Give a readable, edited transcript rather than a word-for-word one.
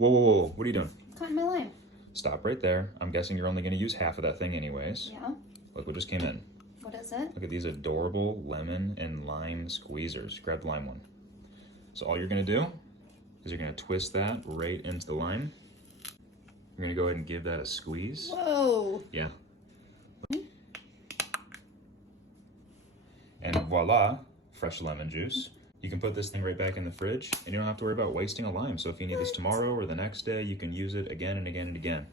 Whoa, whoa, whoa, what are you doing? Cutting my lime. Stop right there. I'm guessing you're only going to use half of that thing anyways. Yeah. Look what just came in. What is it? Look at these adorable lemon and lime squeezers. Grab the lime one. So all you're going to do is you're going to twist that right into the lime. You're going to go ahead and give that a squeeze. Whoa. Yeah. And voila, fresh lemon juice. You can put this thing right back in the fridge and you don't have to worry about wasting a lime. So if you need this tomorrow or the next day, you can use it again and again and again.